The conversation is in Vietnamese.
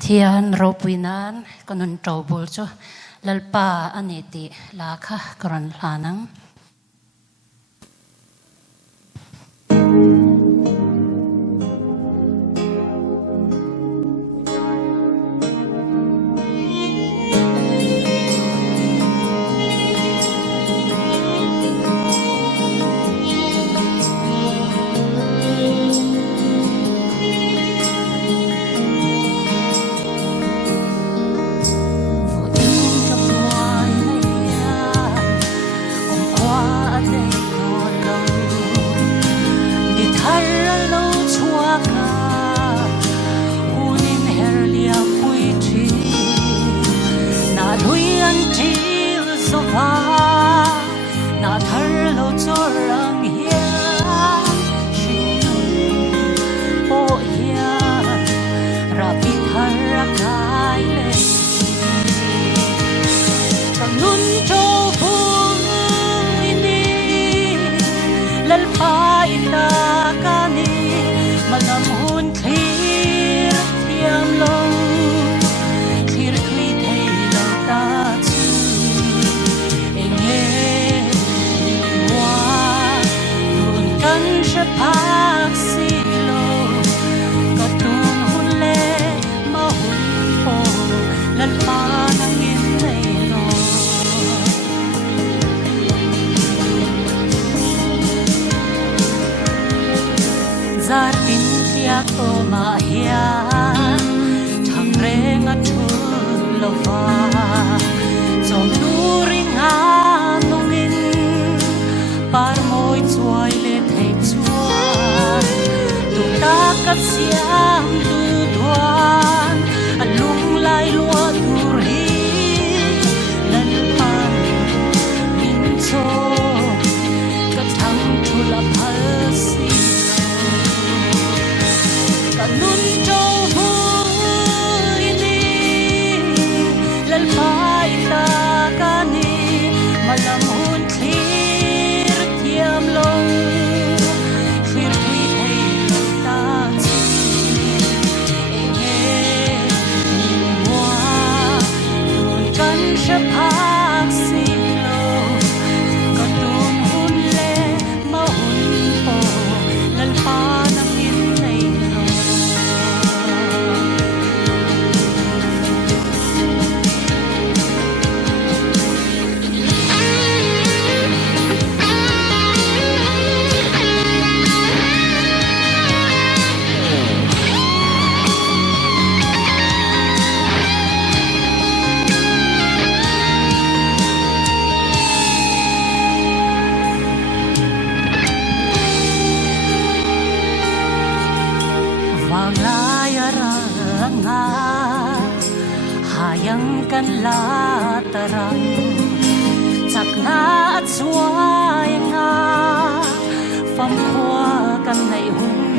Thian ropuinan kanun trouble cho lalpa aniti lakha karan lanang na thar lo chorang hian shin po hian rapi thar kai le kanun cho bu ini lalpa ila kani malam hun clear thiam lo clear clear thei lo ta Pak silo katun hule mahun po lalpa nangin nelo zar in tiak o mahian thang reng a thul lova som nuring anongin par moi chuai le thei Takat siam tu tuan alung lai lua turhi lalpan mincho katang thula palsi kanun to hu ini lalpa ita kani malam hun clear tiam long Pak silo katun hun le mahun po lalpa nangin nelo hayang kan latarang chakna at suay nga pham khwa kan nei hung